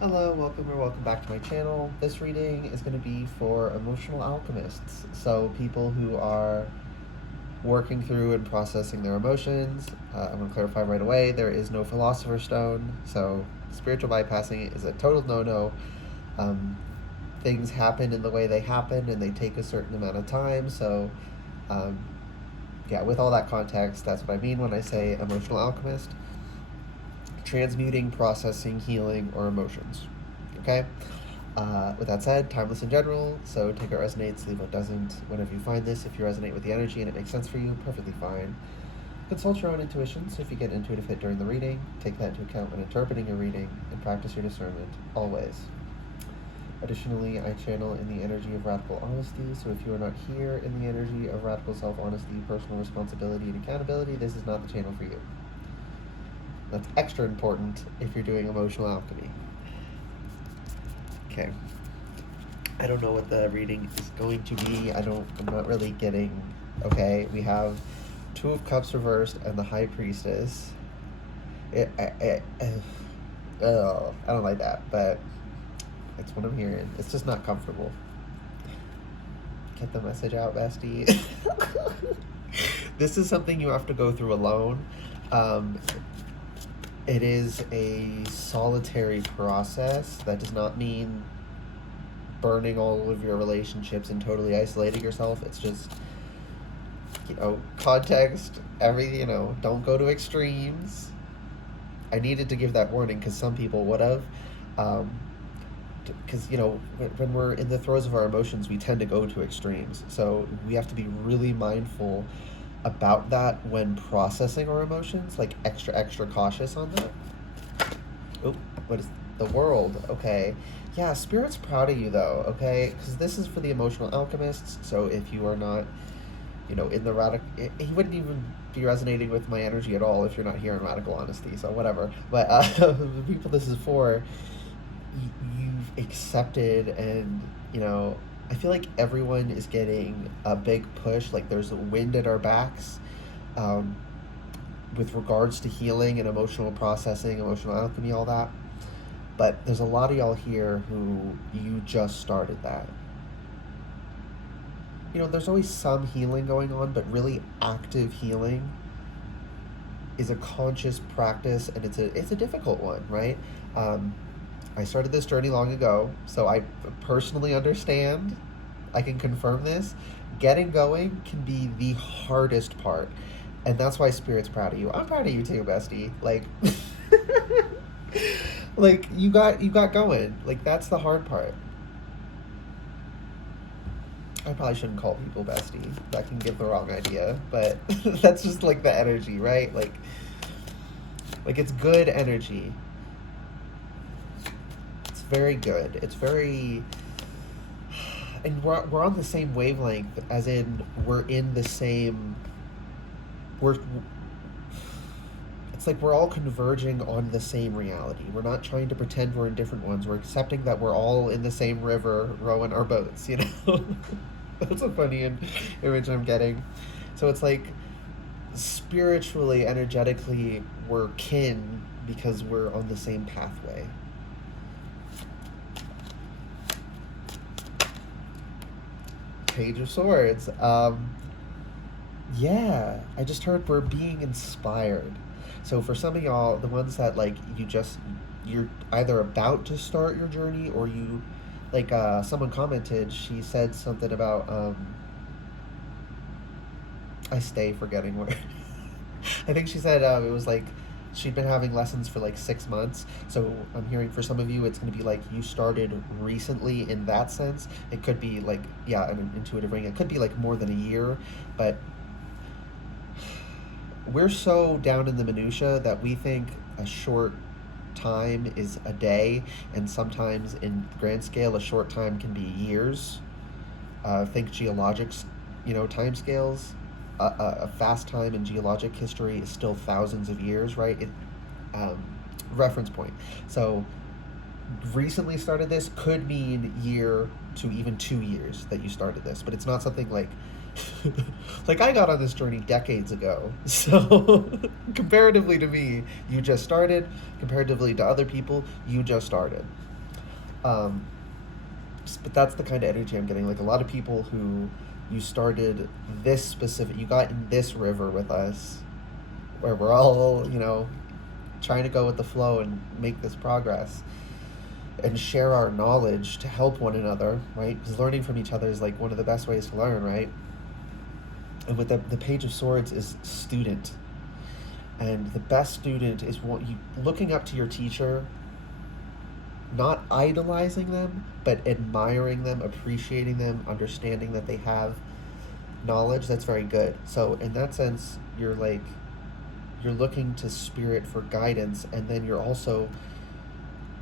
Hello, welcome or welcome back to my channel. This reading is going to be for emotional alchemists. So people who are working through and processing their emotions. I'm going to clarify right away, there is no philosopher's stone. So spiritual bypassing is a total no-no. Um, Things happen in the way they happen and they take a certain amount of time. So um, yeah, with all that context, that's what I mean when I say emotional alchemist. Transmuting, processing, healing, or emotions. Okay? With that said, timeless in general, so take what resonates, leave what doesn't. Whenever you find this, if you resonate with the energy and it makes sense for you, perfectly fine. Consult your own intuition, so if you get an intuitive hit during the reading, take that into account when interpreting your reading, and practice your discernment, always. Additionally, I channel in the energy of radical honesty, so if you are not here in the energy of radical self-honesty, personal responsibility, and accountability, this is not the channel for you. That's extra important if you're doing emotional alchemy. Okay. I don't know what the reading is going to be. I'm not really getting. Okay, we have Two of Cups reversed and the High Priestess. I don't like that, but that's what I'm hearing. It's just not comfortable. Get the message out, bestie. This is something you have to go through alone. It is a solitary process. That does not mean burning all of your relationships and totally isolating yourself. It's just, context, don't go to extremes. I needed to give that warning because some people would have. Because, when we're in the throes of our emotions, we tend to go to extremes. So we have to be really mindful about that when processing our emotions, like extra cautious on that. Oh, what is the world? Okay. Yeah, Spirit's proud of you though, okay? Because this is for the emotional alchemists. So if you are not, in the radical, he wouldn't even be resonating with my energy at all if you're not here in radical honesty. So whatever. But the people this is for, you've accepted, and I feel like everyone is getting a big push. Like there's a wind at our backs. With regards to healing and emotional processing, emotional alchemy, all that. But there's a lot of y'all here who you just started that. There's always some healing going on, but really active healing is a conscious practice, and it's a difficult one, right? I started this journey long ago, so I personally understand. I can confirm this. Getting going can be the hardest part, and that's why Spirit's proud of you. I'm proud of you too, bestie. Like, like you got going. Like that's the hard part. I probably shouldn't call people bestie. That can give the wrong idea, but that's just like the energy, right? Like it's good energy. It's very good. It's very, and we're on the same wavelength, as in we're in the same. It's like we're all converging on the same reality. We're not trying to pretend we're in different ones. We're accepting that we're all in the same river rowing our boats, That's a funny image I'm getting. So it's like spiritually, energetically, we're kin because we're on the same pathway. Page of Swords. Yeah, I just heard we're being inspired. So for some of y'all, the ones that like you're either about to start your journey, or you like someone commented, she said something about I stay forgetting where. I think she said it was like she'd been having lessons for like 6 months. So I'm hearing for some of you, it's going to be like you started recently in that sense. It could be like, yeah, an intuitive ring. It could be like more than a year, but we're so down in the minutia that we think a short time is a day, and sometimes in grand scale, a short time can be years. Think geologics, time scales. A fast time in geologic history is still thousands of years, right? Reference point. So recently started this could mean year to even 2 years that you started this, but it's not something like like I got on this journey decades ago. So comparatively to me, you just started. Comparatively to other people, you just started. Um, but that's the kind of energy I'm getting. Like a lot of people who you started this specific, you got in this river with us, where we're all, trying to go with the flow and make this progress and share our knowledge to help one another, right? Because learning from each other is like one of the best ways to learn, right? And with the Page of Swords is student. And the best student is what you looking up to your teacher, not idolizing them, but admiring them, appreciating them, understanding that they have knowledge that's very good. So in that sense, you're looking to spirit for guidance, and then you're also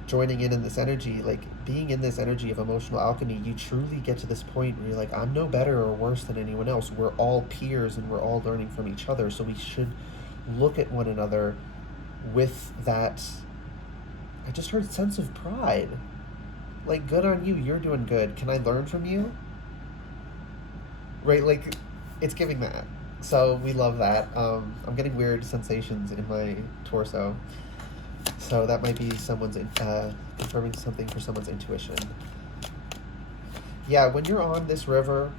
joining in this energy, like being in this energy of emotional alchemy. You truly get to this point where you're like, I'm no better or worse than anyone else. We're all peers and we're all learning from each other. So we should look at one another with that, I just heard, sense of pride. Like, good on you, you're doing good. Can I learn from you? Right? Like, it's giving that. So we love that. I'm getting weird sensations in my torso. So that might be someone's confirming something for someone's intuition. Yeah, when you're on this river,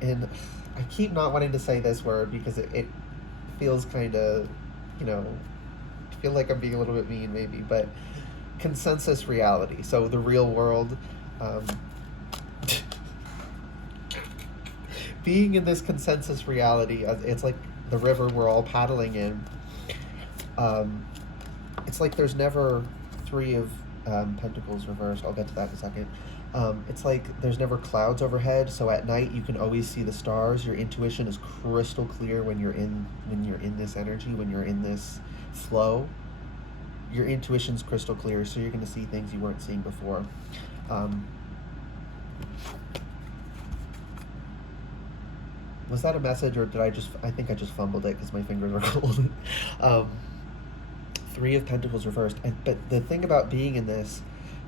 and I keep not wanting to say this word because it feels kind of, I feel like I'm being a little bit mean maybe, but consensus reality. So the real world, um, being in this consensus reality, it's like the river we're all paddling in. It's like there's never three of pentacles reversed. I'll get to that in a second. It's like there's never clouds overhead, so at night you can always see the stars. Your intuition is crystal clear when you're in this energy, when you're in this flow. Your intuition's crystal clear, so you're going to see things you weren't seeing before. Was that a message, or did I think I just fumbled it because my fingers are cold. Three of Pentacles reversed. But the thing about being in this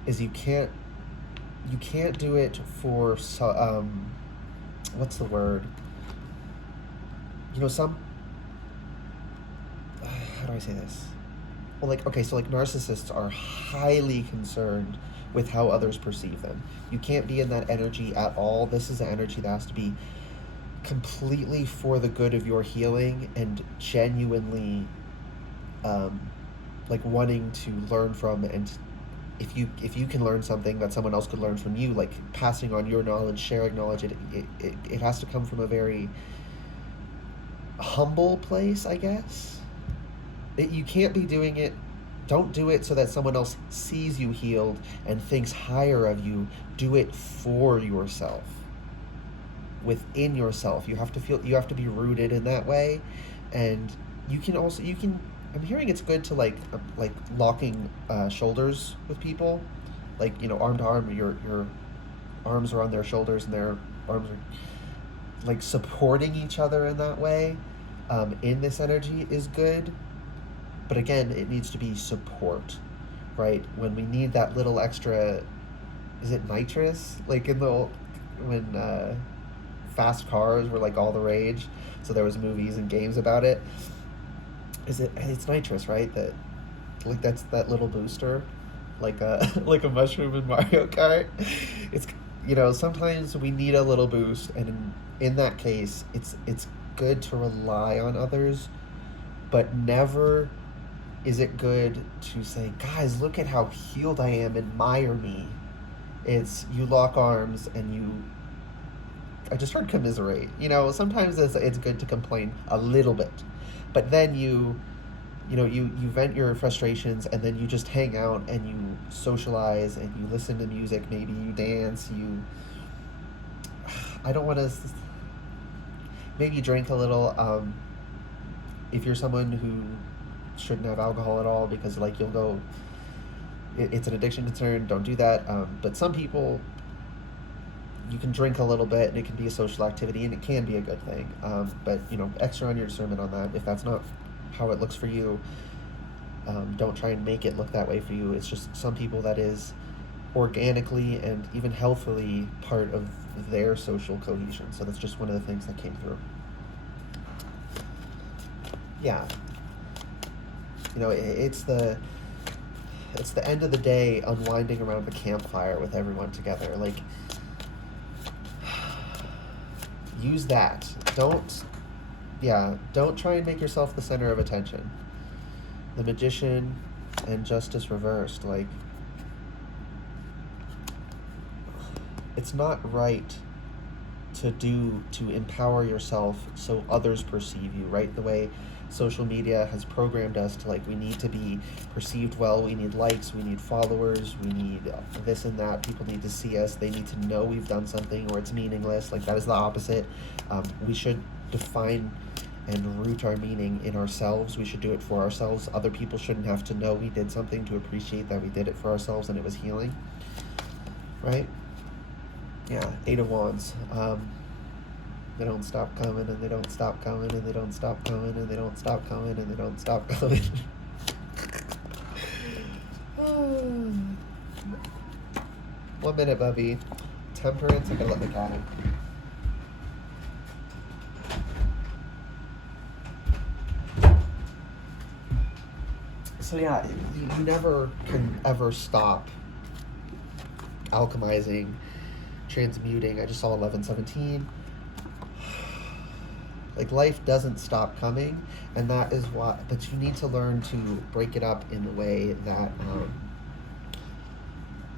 is you can't do it for what's the word? Some how do I say this? Well, like, okay, so like narcissists are highly concerned with how others perceive them. You can't be in that energy at all. This is an energy that has to be completely for the good of your healing and genuinely like wanting to learn from, and if you can learn something that someone else could learn from you, like passing on your knowledge, sharing knowledge, it has to come from a very humble place, I guess. You can't be doing it. Don't do it so that someone else sees you healed and thinks higher of you. Do it for yourself, within yourself. You have to be rooted in that way. And you can I'm hearing it's good to like locking shoulders with people, like arm to arm. Your arms are on their shoulders and their arms are like supporting each other in that way. In this energy is good, but again, it needs to be support, right? When we need that little extra, is it nitrous? Like when fast cars were like all the rage, so there was movies and games about it. It's nitrous, right? That's that little booster, like a like a mushroom in Mario Kart. It's sometimes we need a little boost, and in that case, it's good to rely on others, but never is it good to say, guys, look at how healed I am, admire me. It's you lock arms and I just heard commiserate. Sometimes it's good to complain a little bit, but then you vent your frustrations, and then you just hang out and you socialize and you listen to music. Maybe you dance. I don't want to. Maybe drink a little. If you're someone who shouldn't have alcohol at all because like you'll go. It's an addiction concern. Don't do that. But some people, you can drink a little bit and it can be a social activity and it can be a good thing. But extra on your discernment on that. If that's not how it looks for you, don't try and make it look that way for you. It's just some people that is organically and even healthfully part of their social cohesion. So that's just one of the things that came through. Yeah. It's it's the end of the day, unwinding around the campfire with everyone together. Like, use that. Don't try and make yourself the center of attention. The Magician and Justice reversed. Like, it's not right to empower yourself so others perceive you, right? The way social media has programmed us to, like, we need to be perceived well, we need likes, we need followers, we need this and that, people need to see us, they need to know we've done something, or it's meaningless. Like, that is the opposite. We should define and root our meaning in ourselves. We should do it for ourselves. Other people shouldn't have to know we did something to appreciate that we did it for ourselves and it was healing, right? Yeah, Eight of Wands. They don't stop coming, and they don't stop coming, and they don't stop coming, and they don't stop coming, and they don't stop coming. 1 minute, Bubby. Temperance. I gotta let the cat in. So yeah, you never can ever stop alchemizing, transmuting. I just saw 1117. Like, life doesn't stop coming, and that is why. But you need to learn to break it up in the way that,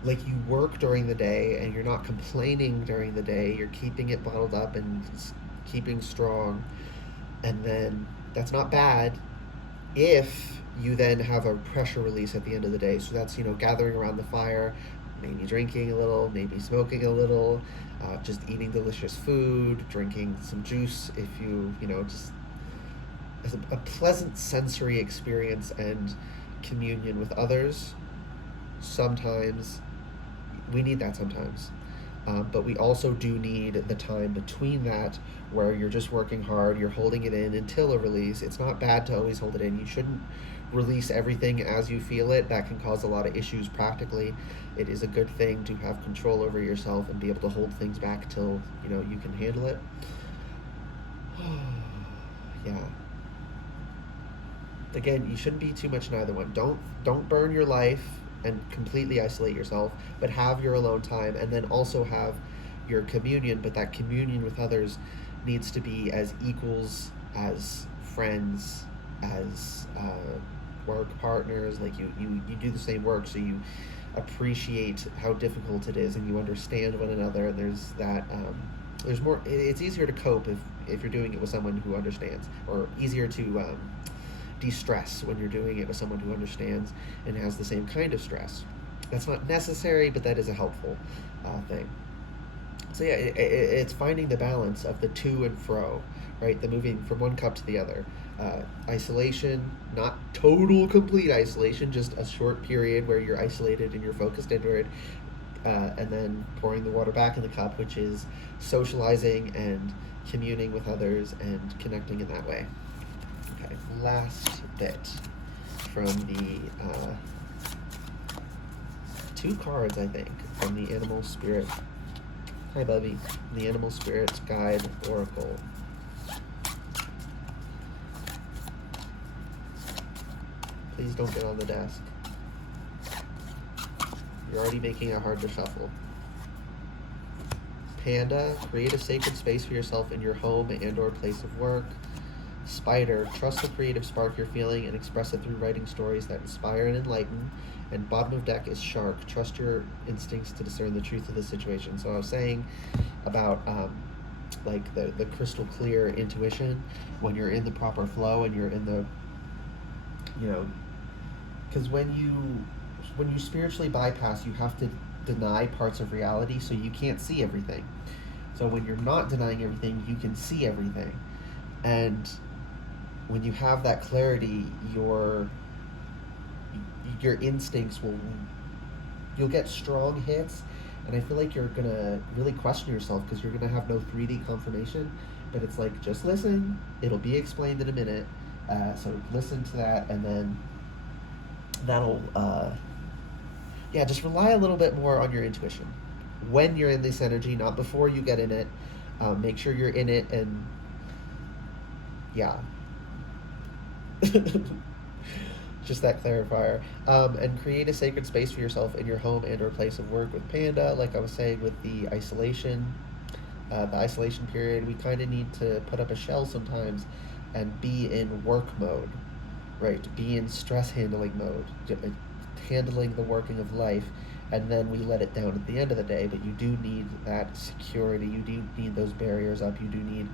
like, you work during the day, and you're not complaining during the day. You're keeping it bottled up and keeping strong, and then that's not bad if you then have a pressure release at the end of the day. So that's, gathering around the fire, maybe drinking a little, maybe smoking a little, just eating delicious food, drinking some juice if just as a pleasant sensory experience and communion with others. Sometimes we need that sometimes. But we also do need the time between that where you're just working hard, you're holding it in until a release. It's not bad to always hold it in. You shouldn't release everything as you feel it. That can cause a lot of issues practically. It is a good thing to have control over yourself and be able to hold things back till, you can handle it. Yeah. Again, you shouldn't be too much in either one. Don't burn your life and completely isolate yourself, but have your alone time, and then also have your communion. But that communion with others needs to be as equals, as friends, as work partners. Like, you do the same work, so you appreciate how difficult it is, and you understand one another. And there's that. There's more. It's easier to cope if you're doing it with someone who understands, or easier to de-stress when you're doing it with someone who understands and has the same kind of stress. That's not necessary, but that is a helpful thing. So yeah, it's finding the balance of the to and fro, right? The moving from one cup to the other. Isolation, not total complete isolation, just a short period where you're isolated and you're focused inward, and then pouring the water back in the cup, which is socializing and communing with others and connecting in that way. Okay, last bit from the 2 cards, I think, from the Animal Spirit. Hi, Bubby. The Animal Spirit Guide Oracle. Please don't get on the desk. You're already making it hard to shuffle. Panda, create a sacred space for yourself in your home and or place of work. Spider, trust the creative spark you're feeling and express it through writing stories that inspire and enlighten. And bottom of deck is Shark, trust your instincts to discern the truth of the situation. So I was saying about like the crystal clear intuition when you're in the proper flow and you're in the, because when you spiritually bypass, you have to deny parts of reality, so you can't see everything. So when you're not denying everything, you can see everything. And when you have that clarity, your instincts you'll get strong hits, and I feel like you're gonna really question yourself because you're gonna have no 3D confirmation. But it's like, just listen, it'll be explained in a minute. So listen to that, and then that'll just rely a little bit more on your intuition when you're in this energy, not before you get in it. Make sure you're in it, and Just that clarifier. And create a sacred space for yourself in your home and or place of work with Panda. Like I was saying with the isolation period, we kind of need to put up a shell sometimes and be in work mode, right? Be in stress handling mode, handling the working of life, and then we let it down at the end of the day. But you do need that security. You do need those barriers up. You do need.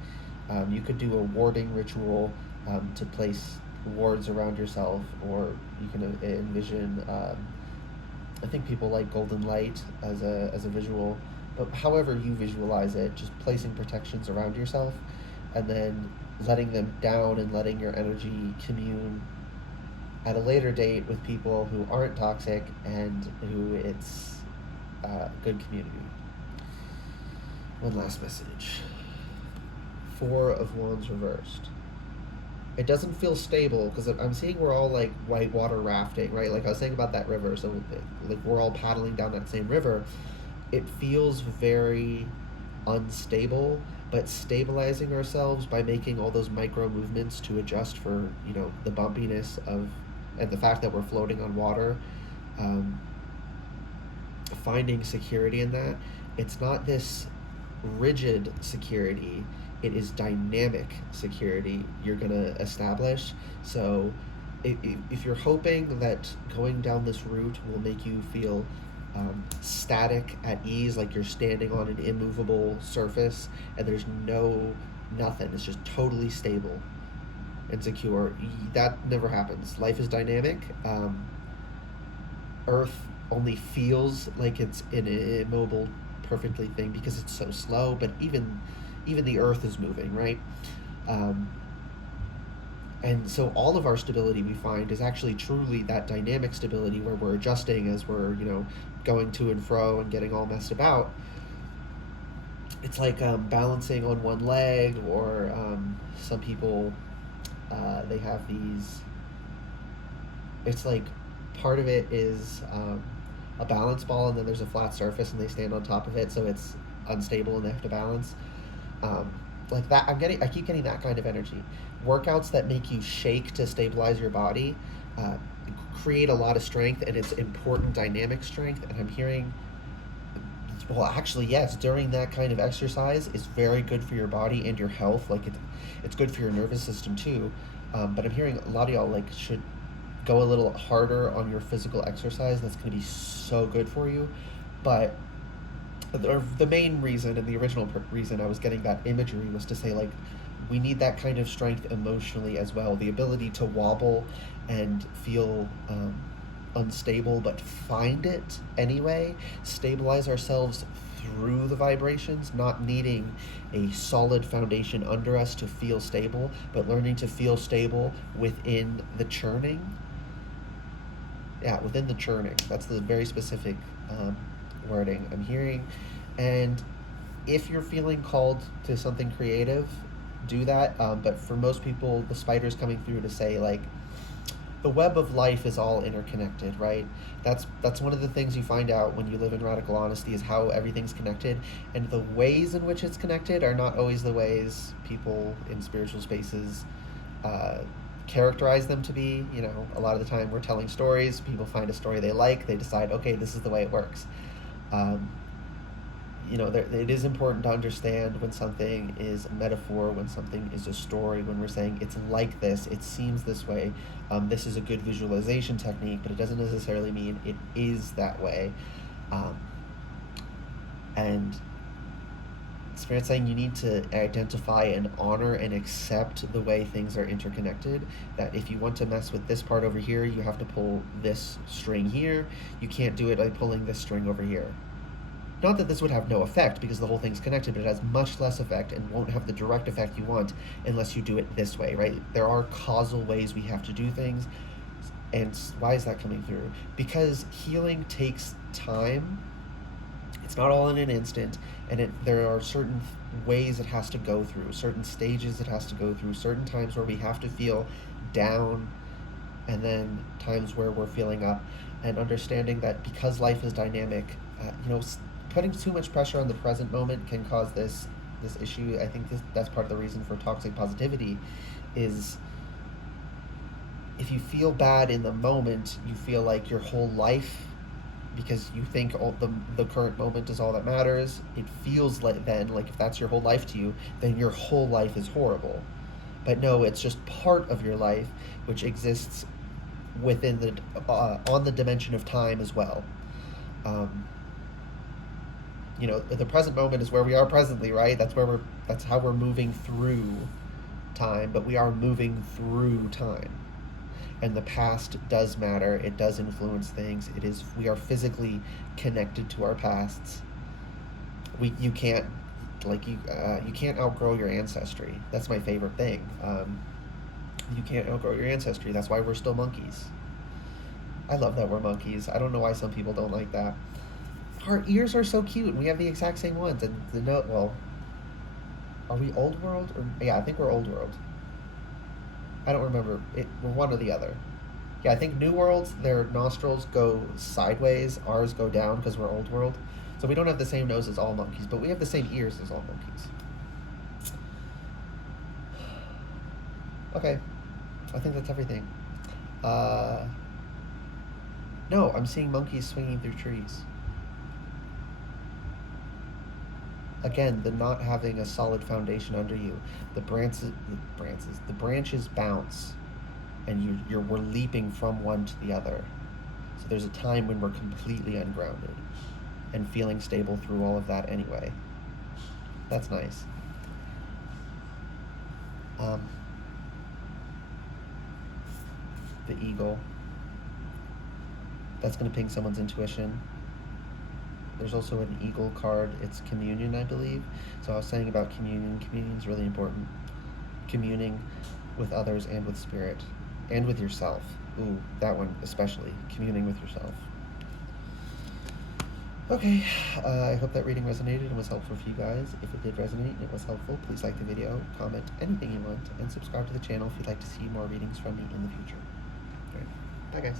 You could do a warding ritual to place wards around yourself, or you can envision. I think people like golden light as a visual, but however you visualize it, just placing protections around yourself, and then letting them down and letting your energy commune at a later date with people who aren't toxic and who it's good community. One last message. Four of Wands reversed. It doesn't feel stable because I'm seeing we're all like whitewater rafting, right? Like I was saying about that river, so like we're all paddling down that same river. It feels very unstable, but stabilizing ourselves by making all those micro movements to adjust for the bumpiness of and the fact that we're floating on water. Um, Finding security in that. It's not this rigid security, it is dynamic security you're going to establish. So if you're hoping that going down this route will make you feel static at ease, like you're standing on an immovable surface and there's nothing, it's just totally stable and secure, that never happens. Life is dynamic. Earth only feels like it's an immobile perfectly thing because it's so slow, but even the earth is moving, right? And so all of our stability we find is actually truly that dynamic stability where we're adjusting as we're going to and fro and getting all messed about. It's like balancing on one leg, or some people they have these. It's like part of it is a balance ball, and then there's a flat surface, and they stand on top of it, so it's unstable and they have to balance. Like that, I keep getting that kind of energy. Workouts that make you shake to stabilize your body create a lot of strength, and it's important dynamic strength. And I'm hearing, well, actually, yes, during that kind of exercise, it's very good for your body and your health. Like it's good for your nervous system too. But I'm hearing a lot of y'all should go a little harder on your physical exercise. That's going to be so good for you. But the main reason, and the original reason I was getting that imagery, was to say, we need that kind of strength emotionally as well. The ability to wobble and feel unstable, but find it anyway. Stabilize ourselves through the vibrations, not needing a solid foundation under us to feel stable, but learning to feel stable within the churning. Yeah, within the churning. That's the very specific wording I'm hearing. And if you're feeling called to something creative, do that. But for most people, the spider's coming through to say, the web of life is all interconnected, right? That's one of the things you find out when you live in radical honesty, is how everything's connected, and the ways in which it's connected are not always the ways people in spiritual spaces characterize them to be. A lot of the time we're telling stories, people find a story they like, they decide, okay, this is the way it works. It is important to understand when something is a metaphor, when something is a story, when we're saying it's like this, it seems this way. This is a good visualization technique, but it doesn't necessarily mean it is that way. And Spirit's saying you need to identify and honor and accept the way things are interconnected. That if you want to mess with this part over here, you have to pull this string here. You can't do it by pulling this string over here. Not that this would have no effect, because the whole thing's connected, but it has much less effect and won't have the direct effect you want unless you do it this way, right? There are causal ways we have to do things. And why is that coming through? Because healing takes time. It's not all in an instant, and there are certain ways it has to go through, certain stages it has to go through, certain times where we have to feel down, and then times where we're feeling up, and understanding that because life is dynamic, putting too much pressure on the present moment can cause this issue. I think that's part of the reason for toxic positivity, is if you feel bad in the moment, you feel like your whole life, because you think the current moment is all that matters. It feels like then, like if that's your whole life to you, then your whole life is horrible. But no, it's just part of your life, which exists within the on the dimension of time as well. Um, the present moment is where we are presently, right? That's how we're moving through time, but we are moving through time. And the past does matter. It does influence things. We are physically connected to our pasts. You can't you can't outgrow your ancestry. That's my favorite thing. You can't outgrow your ancestry. That's why we're still monkeys. I love that we're monkeys. I don't know why some people don't like that. Our ears are so cute, and we have the exact same ones. And the note, well, are we old world or yeah? I think we're old world. I don't remember. We're one or the other. Yeah, I think New Worlds, their nostrils go sideways. Ours go down because we're Old World. So we don't have the same nose as all monkeys, but we have the same ears as all monkeys. Okay, I think that's everything. No, I'm seeing monkeys swinging through trees. Again, the not having a solid foundation under you. The branches bounce, and we're leaping from one to the other. So there's a time when we're completely ungrounded and feeling stable through all of that anyway. That's nice. The eagle. That's going to ping someone's intuition. There's also an eagle card. It's communion, I believe. So I was saying about communion. Communion is really important. Communing with others and with spirit and with yourself. Ooh, that one especially. Communing with yourself. Okay, I hope that reading resonated and was helpful for you guys. If it did resonate and it was helpful, please like the video, comment anything you want, and subscribe to the channel if you'd like to see more readings from me in the future. All right. Bye, guys.